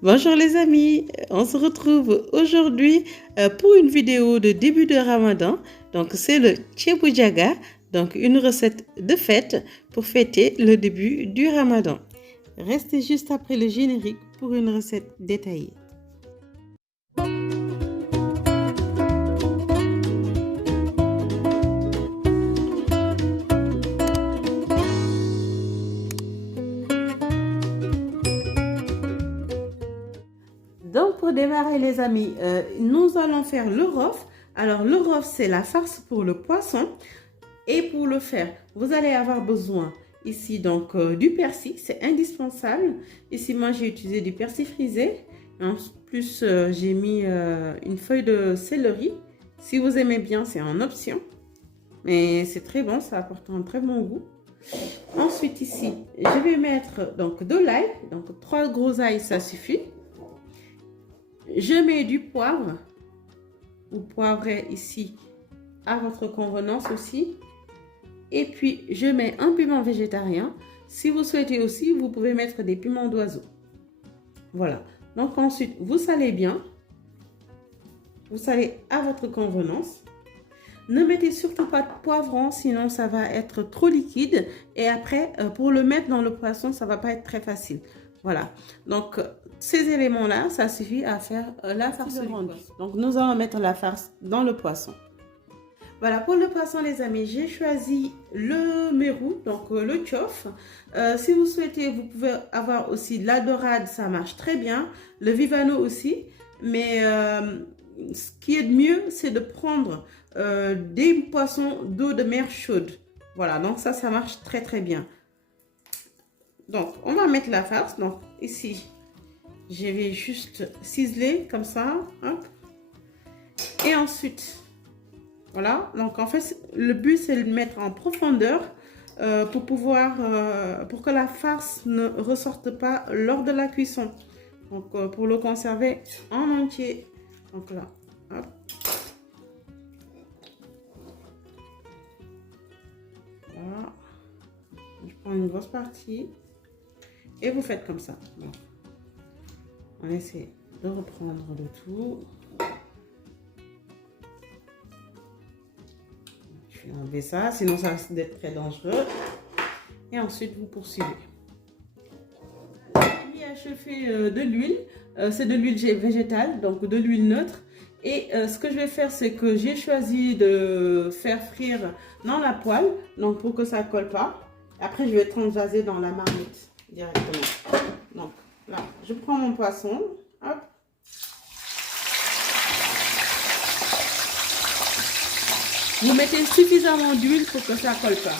Bonjour les amis, on se retrouve aujourd'hui pour une vidéo de début de Ramadan. Donc c'est le Ceebu Jaga, donc une recette de fête pour fêter le début du Ramadan. Restez juste après le générique pour une recette détaillée. Donc pour démarrer les amis, nous allons faire le rof. Alors le rof c'est la farce pour le poisson. Et pour le faire, vous allez avoir besoin ici donc du persil, c'est indispensable. Ici moi j'ai utilisé du persil frisé. En plus j'ai mis une feuille de céleri. Si vous aimez bien c'est en option. Mais c'est très bon, ça apporte un très bon goût. Ensuite ici, je vais mettre donc de l'ail. Donc 3 gros ails ça suffit. Je mets du poivre. Vous poivrez ici à votre convenance aussi. Et puis, je mets un piment végétarien. Si vous souhaitez aussi, vous pouvez mettre des piments d'oiseau. Voilà. Donc ensuite, vous salez bien. Vous salez à votre convenance. Ne mettez surtout pas de poivron, sinon ça va être trop liquide. Et après, pour le mettre dans le poisson, ça ne va pas être très facile. Voilà. Donc, ces éléments-là, ça suffit à faire la farce rendue. Donc, nous allons mettre la farce dans le poisson. Voilà, pour le poisson les amis, j'ai choisi le mérou, donc le tchof. Si vous souhaitez, vous pouvez avoir aussi de la dorade, ça marche très bien. Le vivano aussi. Mais ce qui est de mieux, c'est de prendre des poissons d'eau de mer chaude. Voilà, donc ça marche très très bien. Donc, on va mettre la farce. Donc, ici, je vais juste ciseler comme ça. Hop. Et ensuite... Voilà, donc en fait, le but c'est de le mettre en profondeur pour que la farce ne ressorte pas lors de la cuisson. Donc pour le conserver en entier. Donc là, hop. Voilà. Je prends une grosse partie et vous faites comme ça. Bon. On essaie de reprendre le tout. Je vais enlever ça, sinon ça risque d'être très dangereux. Et ensuite, vous poursuivez. J'ai échauffé de l'huile. C'est de l'huile végétale, donc de l'huile neutre. Et ce que je vais faire, c'est que j'ai choisi de faire frire dans la poêle, donc pour que ça ne colle pas. Après, je vais transvaser dans la marmite directement. Donc là, je prends mon poisson. Hop. Vous mettez suffisamment d'huile pour que ça ne colle pas.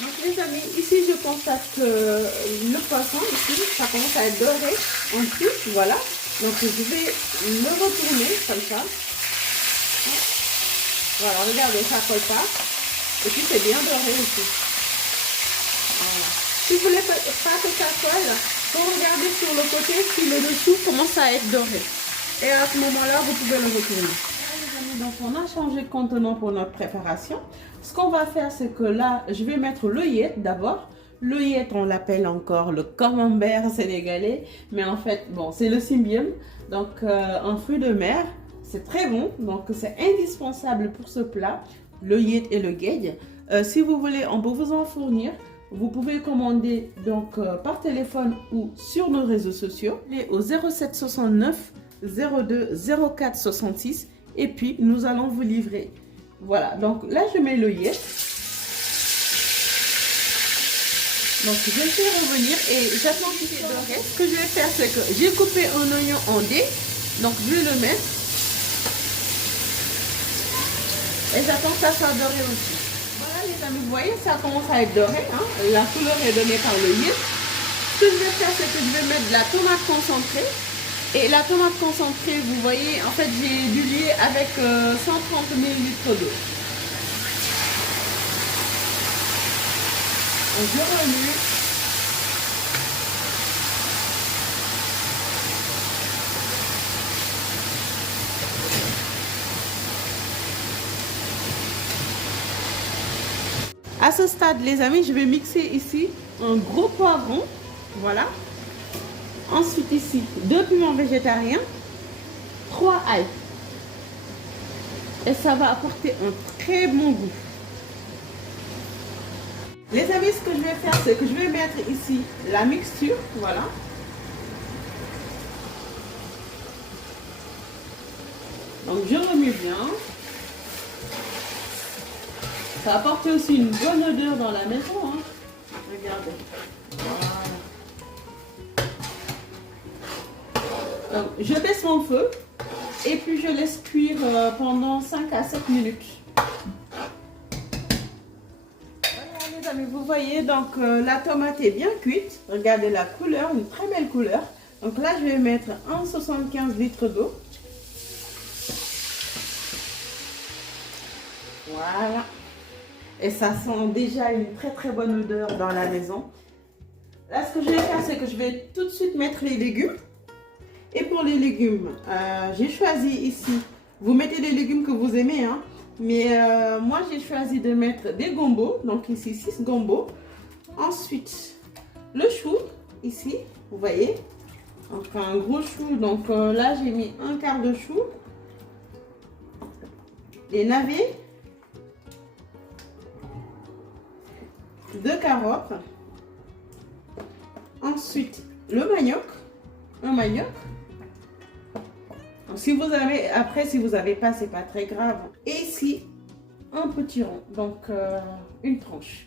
Donc les amis, ici je constate que le poisson, ici, ça commence à être doré en dessous, voilà. Donc je vais le retourner comme ça. Voilà, regardez, ça ne colle pas. Et puis c'est bien doré aussi. Voilà. Si vous ne voulez pas que ça colle, il faut regarder sur le côté si le dessous commence à être doré. Et à ce moment-là, vous pouvez le retourner. Donc, on a changé de contenant pour notre préparation. Ce qu'on va faire, c'est que là, je vais mettre l'œillette d'abord. L'œillette, on l'appelle encore le camembert sénégalais. Mais en fait, bon, c'est le cymbium. Donc, un fruit de mer. C'est très bon. Donc, c'est indispensable pour ce plat. L'œillette et le guedj. Si vous voulez, on peut vous en fournir. Vous pouvez commander donc par téléphone ou sur nos réseaux sociaux. Et au 07 69 02 04 66 et puis nous allons vous livrer. Voilà, donc là je mets l'œillette. Donc je le fais revenir et j'attends qu'il soit doré. Ce que je vais faire, c'est que j'ai coupé un oignon en dés, donc je vais le mettre et j'attends que ça soit doré aussi. Voilà les amis, vous voyez, ça commence à être doré, hein? La couleur est donnée par l'œillette. Ce que je vais faire, c'est que je vais mettre de la tomate concentrée. Et la tomate concentrée, vous voyez, en fait, j'ai dilué avec 130 ml d'eau. Donc, je remue. À ce stade, les amis, je vais mixer ici un gros poivron. Voilà. Ensuite ici, 2 piments végétariens, 3 ail. Et ça va apporter un très bon goût. Les amis, ce que je vais faire, c'est que je vais mettre ici la mixture. Voilà. Donc je remue bien. Ça va apporter aussi une bonne odeur dans la maison. Hein. Regardez. Voilà. Donc je baisse mon feu et puis je laisse cuire pendant 5 à 7 minutes. Voilà les amis, vous voyez donc la tomate est bien cuite. Regardez la couleur, une très belle couleur. Donc là je vais mettre 1,75 litres d'eau. Voilà. Et ça sent déjà une très bonne odeur dans la maison. Là, ce que je vais faire, c'est que je vais tout de suite mettre les légumes. Et pour les légumes, j'ai choisi ici, vous mettez les légumes que vous aimez, hein, mais moi j'ai choisi de mettre des gombos, donc ici 6 gombos. Ensuite, le chou, ici, vous voyez, donc un gros chou, donc là j'ai mis un quart de chou. Les navets. 2 carottes. Ensuite, le manioc. Un manioc. Donc, si vous avez, après, si vous n'avez pas, c'est pas très grave. Et ici, un petit rond. Donc, une tranche.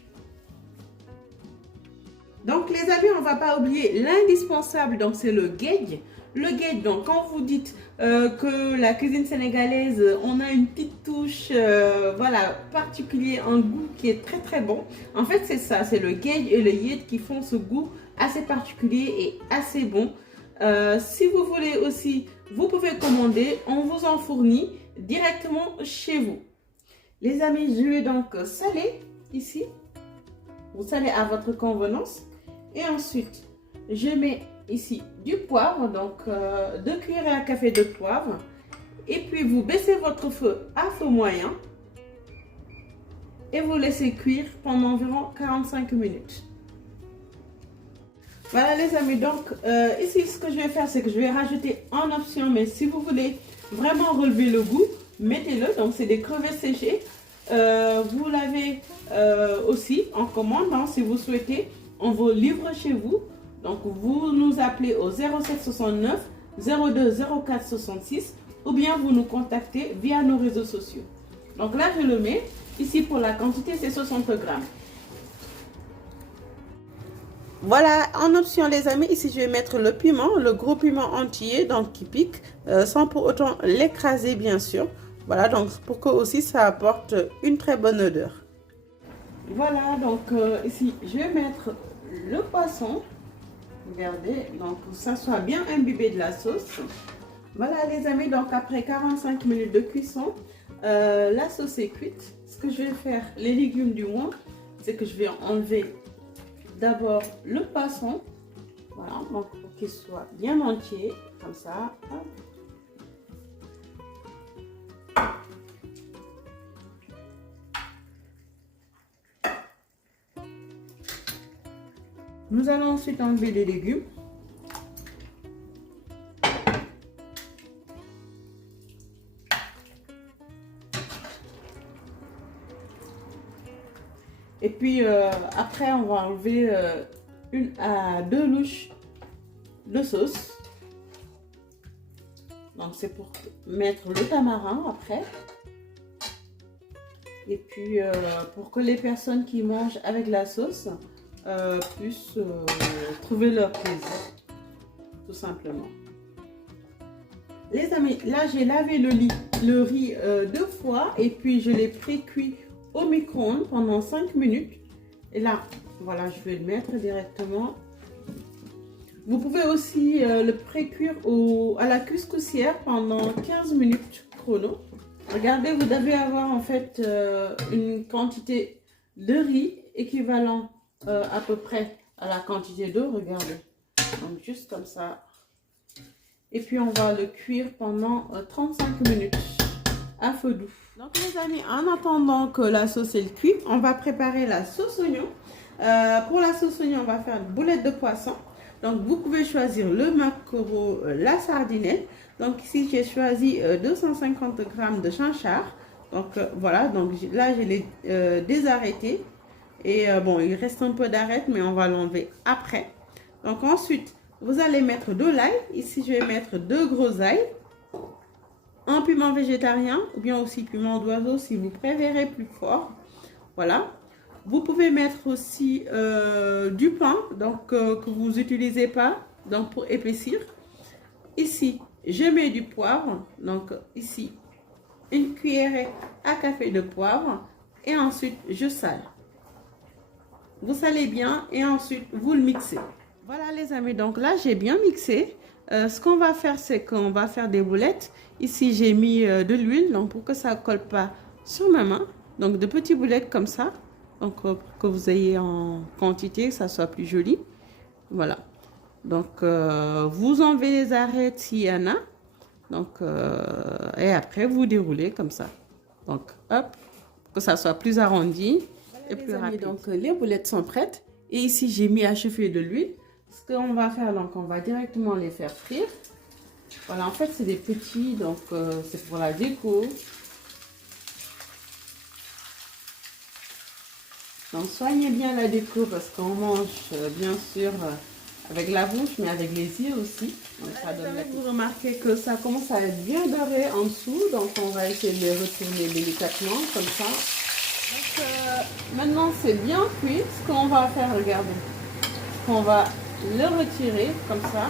Donc, les amis, on ne va pas oublier l'indispensable. Donc, c'est le guedj. Le guedj, donc, quand vous dites que la cuisine sénégalaise, on a une petite touche, voilà, particulier, un goût qui est très bon. En fait, c'est ça, c'est le guedj et le yed qui font ce goût assez particulier et assez bon. Si vous voulez aussi, vous pouvez commander, on vous en fournit directement chez vous. Les amis, je vais donc saler ici. Vous salez à votre convenance. Et ensuite, je mets ici du poivre, donc 2 cuillères à café de poivre. Et puis vous baissez votre feu à feu moyen. Et vous laissez cuire pendant environ 45 minutes. Voilà les amis, donc ici ce que je vais faire, c'est que je vais rajouter en option, mais si vous voulez vraiment relever le goût, mettez-le. Donc c'est des crevettes séchées. Vous l'avez aussi en commande, hein, si vous souhaitez. On vous livre chez vous. Donc vous nous appelez au 07 69 02 04 66 ou bien vous nous contactez via nos réseaux sociaux. Donc là je le mets. Ici pour la quantité c'est 60 grammes. Voilà, en option les amis, ici je vais mettre le piment, le gros piment entier, donc qui pique, sans pour autant l'écraser bien sûr. Voilà, donc pour que aussi ça apporte une très bonne odeur. Voilà, donc ici je vais mettre le poisson. Regardez, donc ça soit bien imbibé de la sauce. Voilà les amis, donc après 45 minutes de cuisson, la sauce est cuite. Ce que je vais faire, les légumes du moins, c'est que je vais enlever d'abord le poisson, voilà, donc pour qu'il soit bien entier, comme ça. Hop. Nous allons ensuite enlever les légumes. Et puis après, on va enlever 1 à 2 louches de sauce. Donc c'est pour mettre le tamarin après. Et puis pour que les personnes qui mangent avec la sauce puissent trouver leur plaisir, tout simplement. Les amis, là j'ai lavé le riz 2 fois et puis je l'ai pré-cuit au micro-ondes pendant 5 minutes. Et là, voilà, je vais le mettre directement. Vous pouvez aussi le pré-cuire à la couscoussière pendant 15 minutes chrono. Regardez, vous devez avoir en fait une quantité de riz équivalent à peu près à la quantité d'eau. Regardez, donc juste comme ça. Et puis on va le cuire pendant 35 minutes à feu doux. Donc les amis, en attendant que la sauce est cuite, on va préparer la sauce oignon. Pour la sauce oignon, on va faire une boulette de poisson. Donc vous pouvez choisir le maquereau, la sardinette. Donc ici j'ai choisi 250 grammes de chanchard. Donc voilà, donc là je l'ai désarrêté. Et bon, il reste un peu d'arête, mais on va l'enlever après. Donc ensuite, vous allez mettre de l'ail. Ici je vais mettre 2 gros ails. Un piment végétarien ou bien aussi piment d'oiseau si vous préférez plus fort. Voilà. Vous pouvez mettre aussi du pain donc, que vous n'utilisez pas donc, pour épaissir. Ici, je mets du poivre. Donc ici, une cuillerée à café de poivre. Et ensuite, je sale. Vous salez bien et ensuite, vous le mixez. Voilà les amis, donc là, j'ai bien mixé. Ce qu'on va faire, c'est qu'on va faire des boulettes. Ici, j'ai mis de l'huile donc pour que ça ne colle pas sur ma main. Donc, de petites boulettes comme ça. Donc, pour que vous ayez en quantité, que ça soit plus joli. Voilà. Donc, vous enlevez les arêtes s'il y en a. Donc, et après, vous déroulez comme ça. Donc, hop, que ça soit plus arrondi et plus rapide. Donc, les boulettes sont prêtes. Et ici, j'ai mis à chauffer de l'huile. Ce qu'on va faire, donc, on va directement les faire frire. Voilà, en fait, c'est des petits, donc c'est pour la déco. Donc, soignez bien la déco parce qu'on mange, bien sûr, avec la bouche, mais avec les yeux aussi. Donc, ça donne vous remarquez que ça commence à être bien doré en dessous. Donc, on va essayer de les retourner délicatement, comme ça. Donc, maintenant, c'est bien cuit. Ce qu'on va faire, regardez. On va le retirer, comme ça.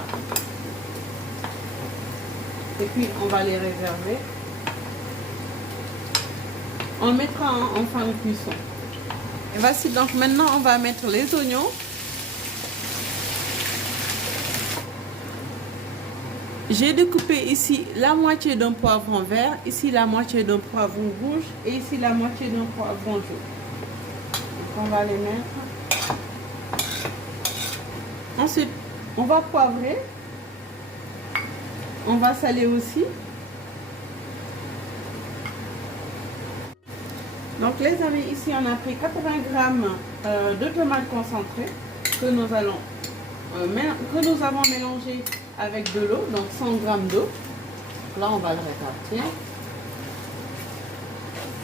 Et puis, on va les réserver. On le mettra en fin de cuisson. Et voici, donc maintenant, on va mettre les oignons. J'ai découpé ici la moitié d'un poivron vert, ici la moitié d'un poivron rouge et ici la moitié d'un poivron jaune. Donc, on va les mettre. Ensuite, on va poivrer. On va saler aussi. Donc les amis, ici on a pris 80 grammes de tomates concentrées que nous avons mélangé avec de l'eau, donc 100 grammes d'eau. Là on va le répartir.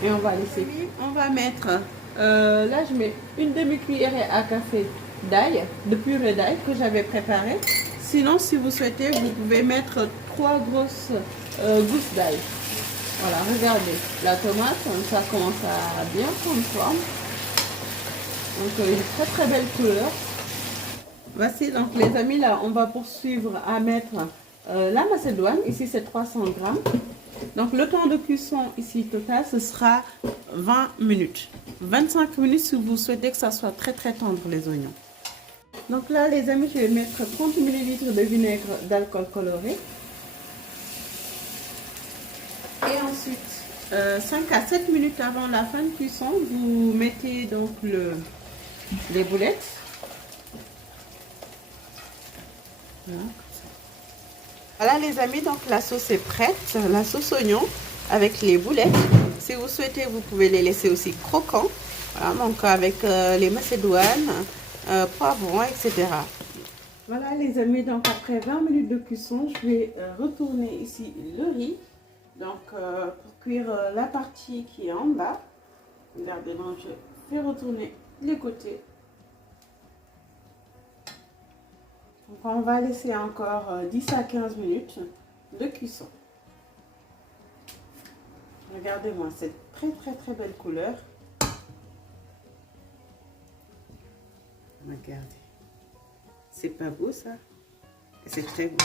Et on va laisser. On va mettre, là je mets une demi-cuillerée à café d'ail, de purée d'ail que j'avais préparé. Sinon si vous souhaitez, vous pouvez mettre 3 grosses gousses d'ail. Voilà, regardez, la tomate, ça commence à bien prendre forme. Donc, une très très belle couleur. Voici, donc les amis, là, on va poursuivre à mettre la macédoine. Ici, c'est 300 grammes. Donc, le temps de cuisson, ici, total, ce sera 20 minutes. 25 minutes si vous souhaitez que ça soit très très tendre, les oignons. Donc là, les amis, je vais mettre 30 ml de vinaigre d'alcool coloré. Et ensuite, 5 à 7 minutes avant la fin de cuisson, vous mettez donc les boulettes. Voilà les amis, donc la sauce est prête, la sauce oignon avec les boulettes. Si vous souhaitez, vous pouvez les laisser aussi croquants. Voilà, donc avec les macédoines, poivrons, etc. Voilà les amis, donc après 20 minutes de cuisson, je vais retourner ici le riz. Donc, pour cuire la partie qui est en bas, regardez, donc je fais retourner les côtés. Donc, on va laisser encore 10 à 15 minutes de cuisson. Regardez-moi cette très très très belle couleur. Regardez. C'est pas beau ça? C'est très beau.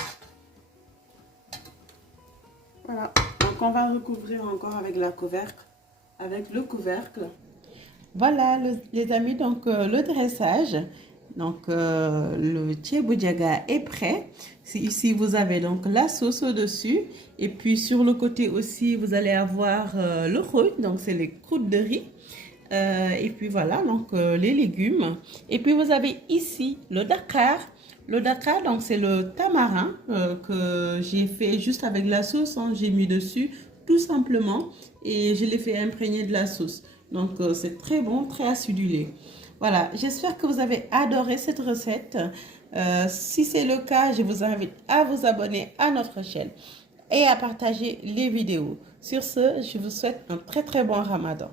Voilà. Donc on va recouvrir encore avec le couvercle. Voilà les amis, donc le dressage. Donc le thieboudiaga est prêt. Ici vous avez donc la sauce au-dessus. Et puis sur le côté aussi vous allez avoir le rôti, donc c'est les croûtes de riz. Et puis voilà, donc les légumes. Et puis vous avez ici le Dakar. Le Dakar, donc c'est le tamarin que j'ai fait juste avec la sauce. Hein, j'ai mis dessus tout simplement et je l'ai fait imprégner de la sauce. Donc, c'est très bon, très acidulé. Voilà, j'espère que vous avez adoré cette recette. Si c'est le cas, je vous invite à vous abonner à notre chaîne et à partager les vidéos. Sur ce, je vous souhaite un très très bon Ramadan.